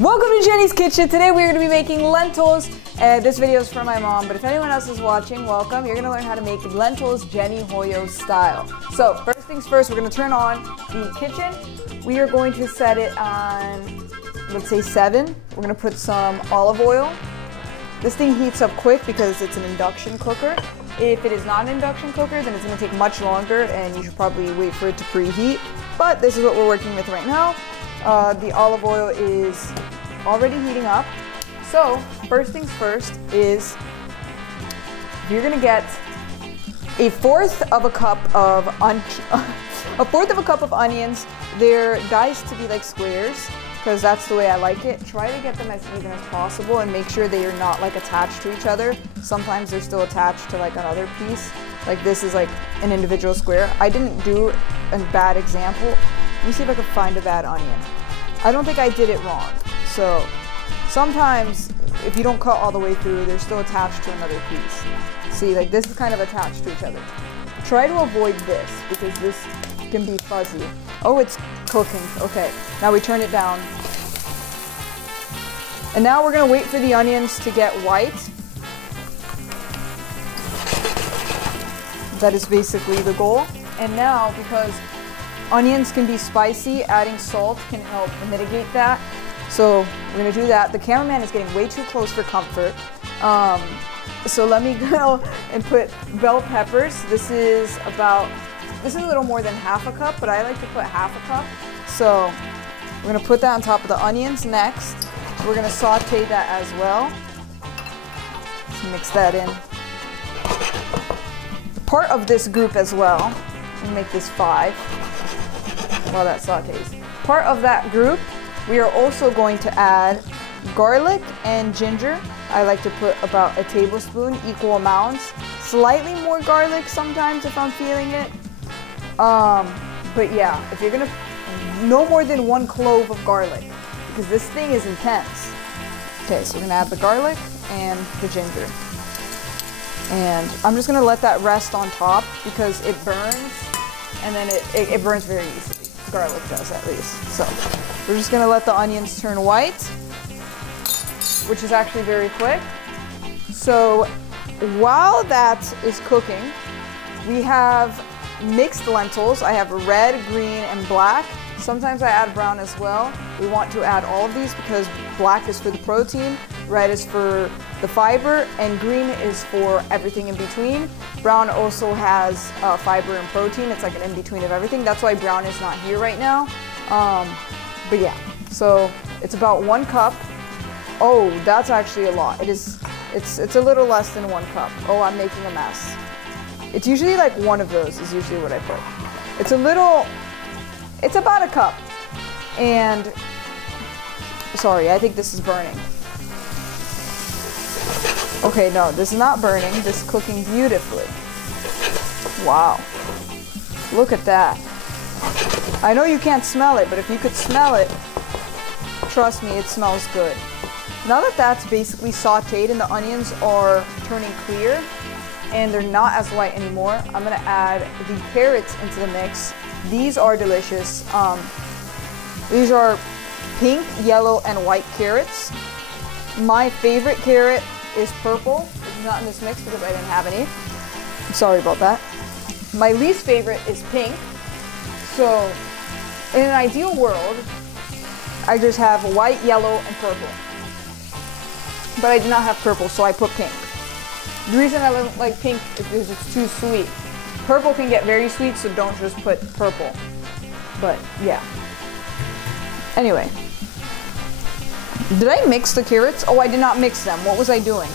Welcome to Jenny's Kitchen. Today we're going to be making lentils. This video is for my mom, but if anyone else is watching, welcome. You're going to learn how to make lentils Jenny Hoyo style. So first things first, we're going to turn on the kitchen. We are going to set it on, let's say 7. We're going to put some olive oil. This thing heats up quick because it's an induction cooker. If it is not an induction cooker, then it's going to take much longer and you should probably wait for it to preheat. But this is what we're working with right now. The olive oil is already heating up. So first things first is you're gonna get a fourth of a cup of onions. They're diced to be like squares because that's the way I like it. Try to get them as even as possible and make sure they are not like attached to each other. Sometimes they're still attached to like another piece. Like this is like an individual square. I didn't do a bad example. Let me see if I can find a bad onion. I don't think I did it wrong. So sometimes if you don't cut all the way through, they're still attached to another piece. See, like this is kind of attached to each other. Try to avoid this because this can be fuzzy. Oh, it's cooking. Okay, now we turn it down. And now we're gonna wait for the onions to get white. That is basically the goal. And now, because onions can be spicy, adding salt can help mitigate that. So we're gonna do that. The cameraman is getting way too close for comfort. So let me go and put bell peppers. This is a little more than half a cup, but I like to put half a cup. So we're gonna put that on top of the onions next. We're gonna saute that as well. Let's mix that in. Part of this group as well, we'll make this 5 while that sautés. Part of that group, we are also going to add garlic and ginger. I like to put about a tablespoon, equal amounts. Slightly more garlic sometimes if I'm feeling it. But yeah, if you're gonna, no more than 1 clove of garlic because this thing is intense. Okay, so we're gonna add the garlic and the ginger. And I'm just gonna let that rest on top because it burns and then it burns very easily. Garlic does at least. So we're just gonna let the onions turn white, which is actually very quick. So while that is cooking, we have mixed lentils. I have red, green, and black. Sometimes I add brown as well. We want to add all of these because black is for the protein, red is for the fiber, and green is for everything in between. Brown also has fiber and protein. It's like an in-between of everything. That's why brown is not here right now. But yeah, so it's about 1 cup. Oh, that's actually a lot. It's a little less than 1 cup. Oh, I'm making a mess. It's usually like 1 of those is usually what I put. It's about a cup. And sorry, I think this is burning. Okay, no, this is not burning. This is cooking beautifully. Wow. Look at that. I know you can't smell it, but if you could smell it, trust me, it smells good. Now that that's basically sauteed and the onions are turning clear and they're not as white anymore, I'm gonna add the carrots into the mix. These are delicious. These are pink, yellow, and white carrots. My favorite carrot is purple, which is not in this mix because I didn't have any. I'm sorry about that. My least favorite is pink. So in an ideal world, I just have white, yellow, and purple. But I do not have purple, so I put pink. The reason I don't like pink is because it's too sweet. Purple can get very sweet, so don't just put purple. But yeah. Anyway. Did I mix the carrots? Oh, I did not mix them. What was I doing?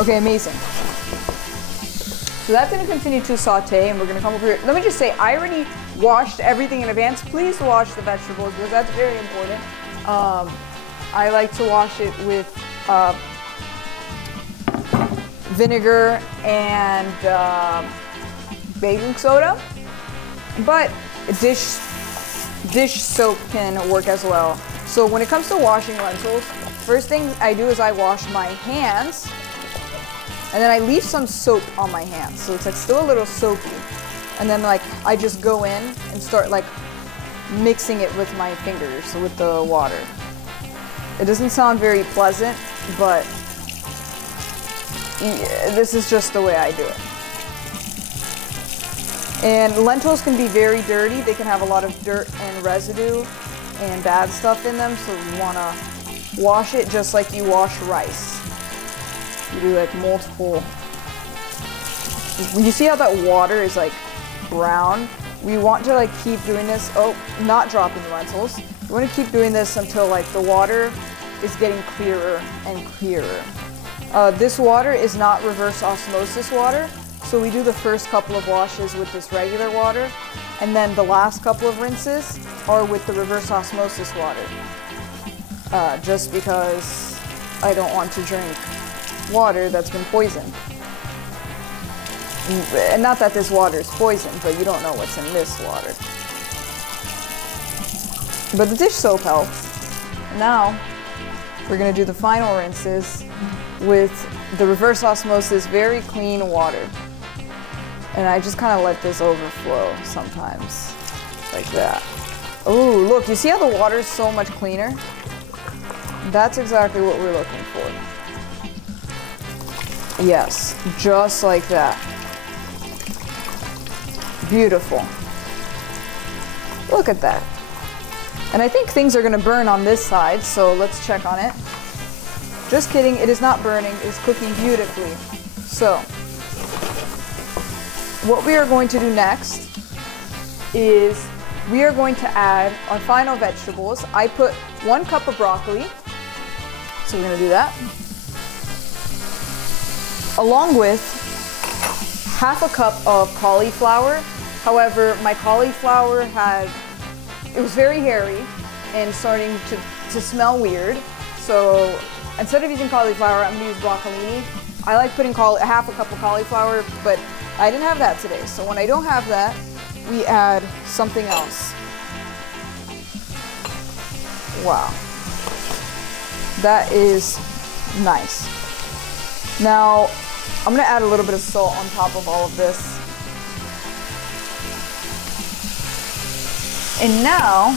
Okay, amazing. So that's going to continue to saute, and we're going to come over here. Let me just say, I already washed everything in advance. Please wash the vegetables because that's very important. I like to wash it with vinegar and baking soda. But dish soap can work as well. So when it comes to washing lentils, first thing I do is I wash my hands and then I leave some soap on my hands. So it's like still a little soapy. and then like I just go in and start like mixing it with my fingers with the water. It doesn't sound very pleasant, but yeah, this is just the way I do it. And lentils can be very dirty. They can have a lot of dirt and residue and bad stuff in them, so you want to wash it just like you wash rice. You do like multiple. You see how that water is like brown? We want to like keep doing this. Oh, not dropping the lentils. You want to keep doing this until like the water is getting clearer and clearer. This water is not reverse osmosis water, so we do the first couple of washes with this regular water, and then the last couple of rinses are with the reverse osmosis water. Just because I don't want to drink water that's been poisoned. And not that this water is poisoned, but you don't know what's in this water. But the dish soap helps. Now, we're gonna do the final rinses with the reverse osmosis, very clean water. And I just kind of let this overflow sometimes, like that. Oh, look, you see how the water is so much cleaner? That's exactly what we're looking for. Yes, just like that. Beautiful. Look at that. And I think things are gonna burn on this side, so let's check on it. Just kidding, it is not burning, it is cooking beautifully. So, what we are going to do next is we are going to add our final vegetables. I put 1 cup of broccoli, so we're gonna do that. Along with half a cup of cauliflower. However, my cauliflower it was very hairy and starting to smell weird. So instead of using cauliflower, I'm gonna use broccolini. I like putting half a cup of cauliflower, but I didn't have that today. So when I don't have that, we add something else. Wow. That is nice. Now, I'm gonna add a little bit of salt on top of all of this. And now,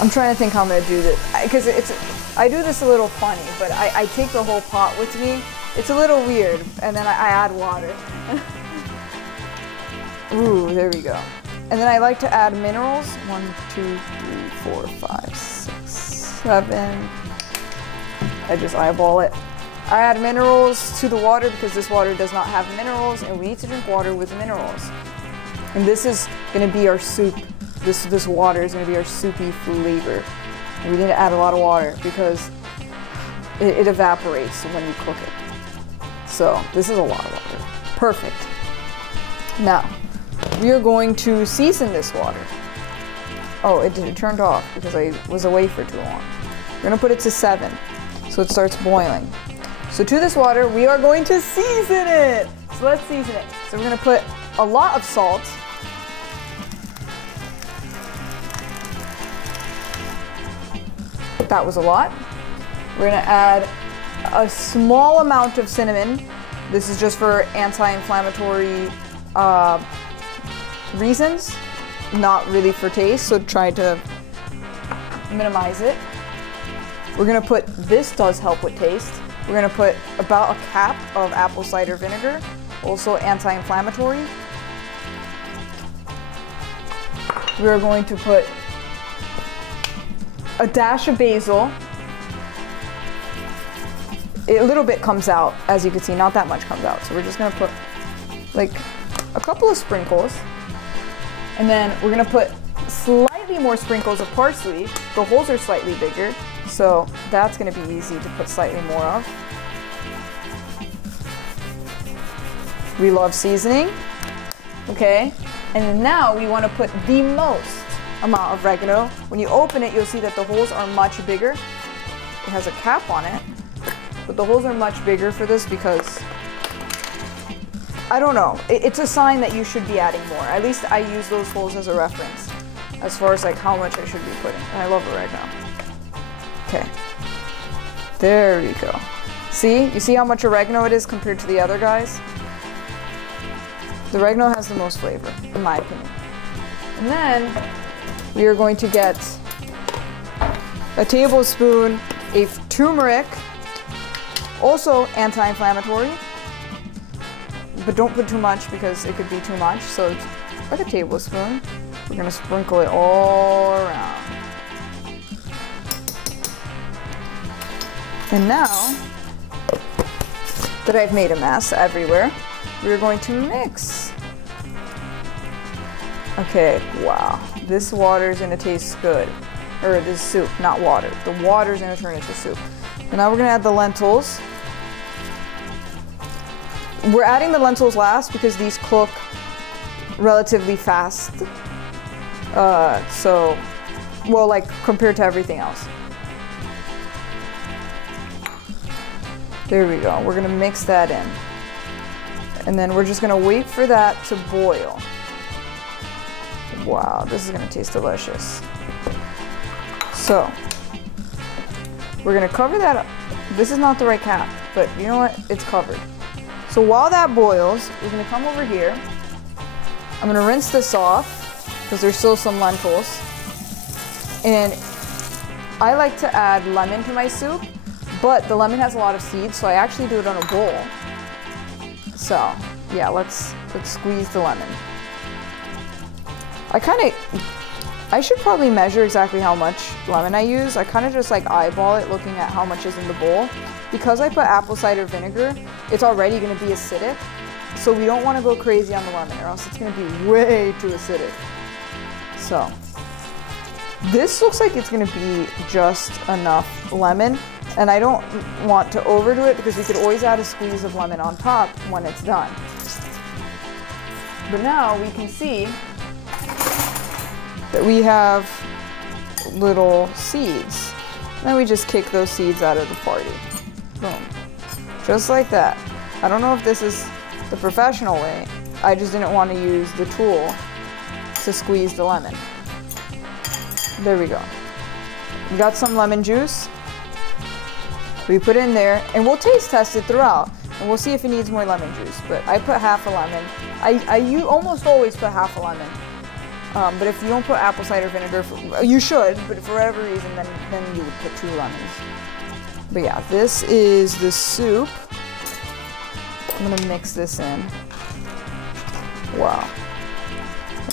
I'm trying to think how I'm gonna do this, because I do this a little funny, but I take the whole pot with me. It's a little weird, and then I add water. Ooh, there we go. And then I like to add minerals. 1, 2, 3, 4, 5, 6, 7. I just eyeball it. I add minerals to the water because this water does not have minerals, and we need to drink water with minerals. And this is gonna be our soup. This water is gonna be our soupy flavor. And we need to add a lot of water because it evaporates when you cook it. So this is a lot of water. Perfect. Now, we are going to season this water. Oh, it turned off because I was away for too long. We're gonna put it to 7, so it starts boiling. So to this water, we are going to season it. So let's season it. So we're gonna put a lot of salt. That was a lot. We're gonna add a small amount of cinnamon. This is just for anti-inflammatory reasons, not really for taste, so try to minimize it. We're gonna put, this does help with taste. We're gonna put about a cap of apple cider vinegar, also anti-inflammatory. We're going to put a dash of basil. A little bit comes out, as you can see, not that much comes out. So we're just gonna put like a couple of sprinkles. And then we're gonna put slightly more sprinkles of parsley. The holes are slightly bigger, so that's gonna be easy to put slightly more of. We love seasoning, okay? And then now we wanna put the most amount of oregano. When you open it, you'll see that the holes are much bigger. It has a cap on it, but the holes are much bigger for this because, I don't know, it's a sign that you should be adding more. At least I use those holes as a reference as far as like how much I should be putting. And I love oregano. Okay, there we go. See, you see how much oregano it is compared to the other guys? The oregano has the most flavor, in my opinion. And then we are going to get a tablespoon of turmeric, also anti-inflammatory, but don't put too much because it could be too much. So it's like a tablespoon. We're gonna sprinkle it all around. And now that I've made a mess everywhere, we're going to mix. Okay, wow, this water is gonna taste good. Or this soup, not water. The water is gonna turn into soup. And now we're gonna add the lentils. We're adding the lentils last because these cook relatively fast. Well, like compared to everything else. There we go. We're gonna mix that in. And then we're just gonna wait for that to boil. Wow, this is gonna taste delicious. So, we're gonna cover that up. This is not the right cap, but you know what? It's covered. So while that boils, we're gonna come over here. I'm gonna rinse this off because there's still some lentils. And I like to add lemon to my soup, but the lemon has a lot of seeds, so I actually do it on a bowl. So yeah, let's squeeze the lemon. I should probably measure exactly how much lemon I use. I kind of just like eyeball it looking at how much is in the bowl. Because I put apple cider vinegar, it's already gonna be acidic. So we don't wanna go crazy on the lemon or else it's gonna be way too acidic. So, this looks like it's gonna be just enough lemon. And I don't want to overdo it because we could always add a squeeze of lemon on top when it's done. But now we can see that we have little seeds. Then we just kick those seeds out of the party. Boom. Just like that. I don't know if this is the professional way. I just didn't want to use the tool to squeeze the lemon. There we go. We got some lemon juice. We put in there and we'll taste test it throughout. And we'll see if it needs more lemon juice. But I put half a lemon. You almost always put half a lemon. But if you don't put apple cider vinegar, you should, but for whatever reason, then you would put 2 lemons. But yeah, this is the soup. I'm gonna mix this in. Wow.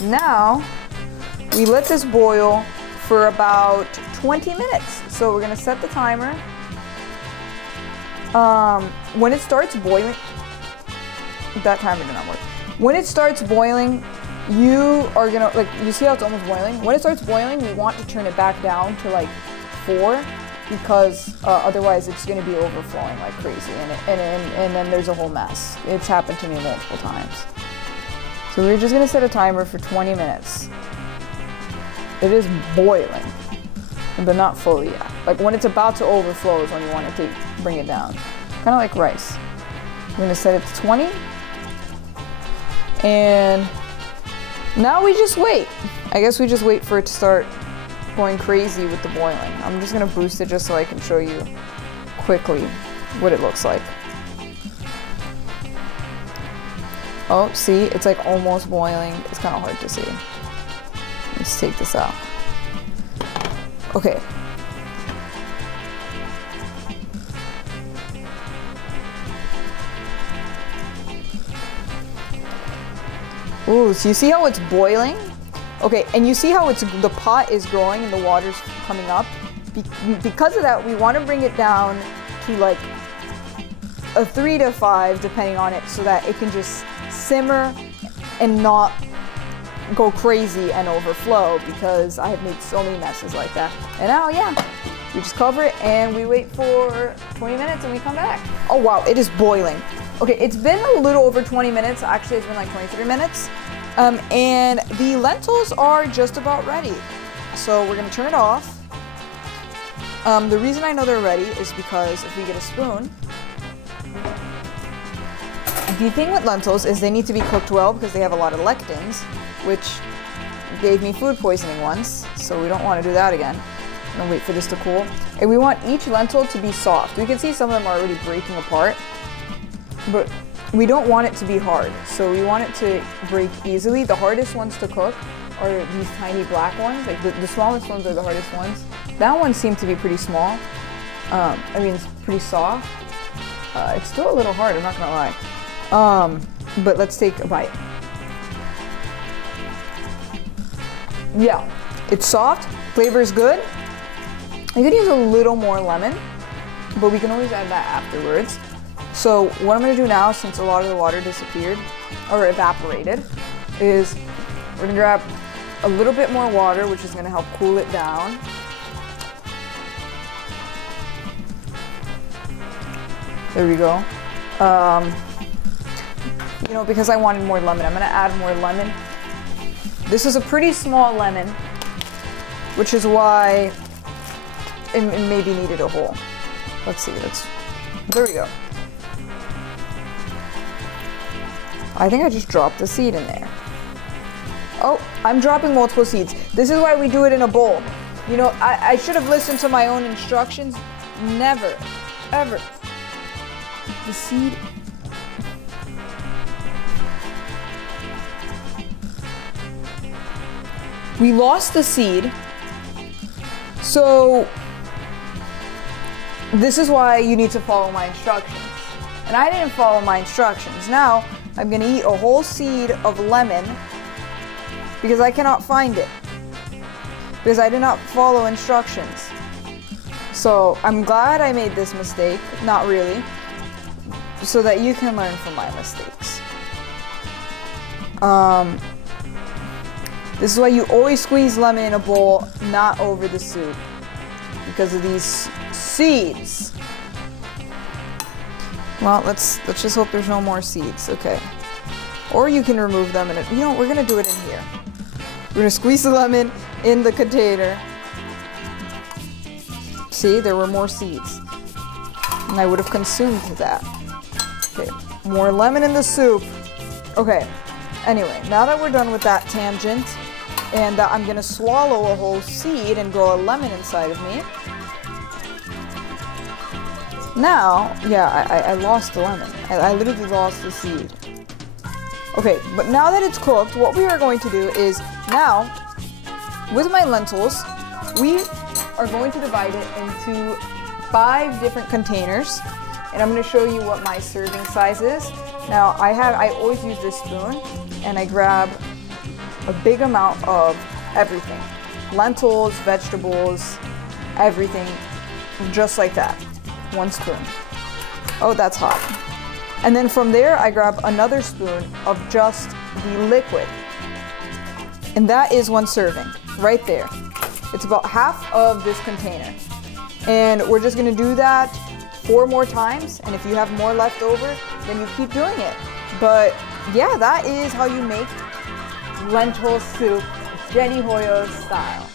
Now, we let this boil for about 20 minutes. So we're gonna set the timer. When it starts boiling, that timer did not work. When it starts boiling, you are gonna, like, you see how it's almost boiling? When it starts boiling, you want to turn it back down to like 4 because otherwise it's gonna be overflowing like crazy and then there's a whole mess. It's happened to me multiple times. So we're just gonna set a timer for 20 minutes. It is boiling, but not fully yet. Like when it's about to overflow is when you want to bring it down. Kind of like rice. We're gonna set it to 20. And now we just wait. I guess we just wait for it to start going crazy with the boiling. I'm just gonna boost it just so I can show you quickly what it looks like. Oh, see, it's like almost boiling. It's kind of hard to see. Let's take this out. Okay. Ooh, so you see how it's boiling? Okay, and you see how the pot is growing and the water's coming up? Because of that, we want to bring it down to like a 3 to 5, depending on it, so that it can just simmer and not go crazy and overflow, because I have made so many messes like that. And now, yeah, we just cover it and we wait for 20 minutes and we come back. Oh wow, it is boiling. Okay, it's been a little over 20 minutes. Actually, it's been like 23 minutes. And the lentils are just about ready. So we're gonna turn it off. The reason I know they're ready is because if we get a spoon, the thing with lentils is they need to be cooked well because they have a lot of lectins, which gave me food poisoning once, so we don't want to do that again. I'm gonna wait for this to cool. And we want each lentil to be soft. We can see some of them are already breaking apart, but we don't want it to be hard, so we want it to break easily. The hardest ones to cook are these tiny black ones. Like the smallest ones are the hardest ones. That one seemed to be pretty small. I mean, it's pretty soft. It's still a little hard, I'm not gonna lie. But let's take a bite. Yeah, it's soft, flavor is good. You could use a little more lemon, but we can always add that afterwards. So what I'm gonna do now, since a lot of the water disappeared or evaporated, is we're gonna grab a little bit more water, which is gonna help cool it down. There we go. You know, because I wanted more lemon, I'm gonna add more lemon. This is a pretty small lemon, which is why it maybe needed a whole. Let's see, there we go. I think I just dropped the seed in there. Oh, I'm dropping multiple seeds. This is why we do it in a bowl. You know, I should have listened to my own instructions. Never, ever. The seed. We lost the seed. So this is why you need to follow my instructions. And I didn't follow my instructions. Now I'm gonna eat a whole seed of lemon because I cannot find it. Because I did not follow instructions. So I'm glad I made this mistake, not really, so that you can learn from my mistakes. This is why you always squeeze lemon in a bowl, not over the soup, because of these seeds. Well, let's just hope there's no more seeds. Okay, or you can remove them, and you know, we're gonna do it in here. We're gonna squeeze the lemon in the container. See, there were more seeds, and I would have consumed that. Okay, more lemon in the soup. Okay, anyway, now that we're done with that tangent, and I'm gonna swallow a whole seed and grow a lemon inside of me. Now, yeah, I lost the lemon. I literally lost the seed. Okay, but now that it's cooked, what we are going to do is, now, with my lentils, we are going to divide it into 5 different containers. And I'm going to show you what my serving size is. Now, I always use this spoon, and I grab a big amount of everything. Lentils, vegetables, everything, just like that. 1 spoon. Oh, that's hot. And then from there, I grab another spoon of just the liquid. And that is 1 serving, right there. It's about half of this container. And we're just gonna do that 4 more times, and if you have more left over, then you keep doing it. But yeah, that is how you make lentil soup, Jenny Hoyo's style.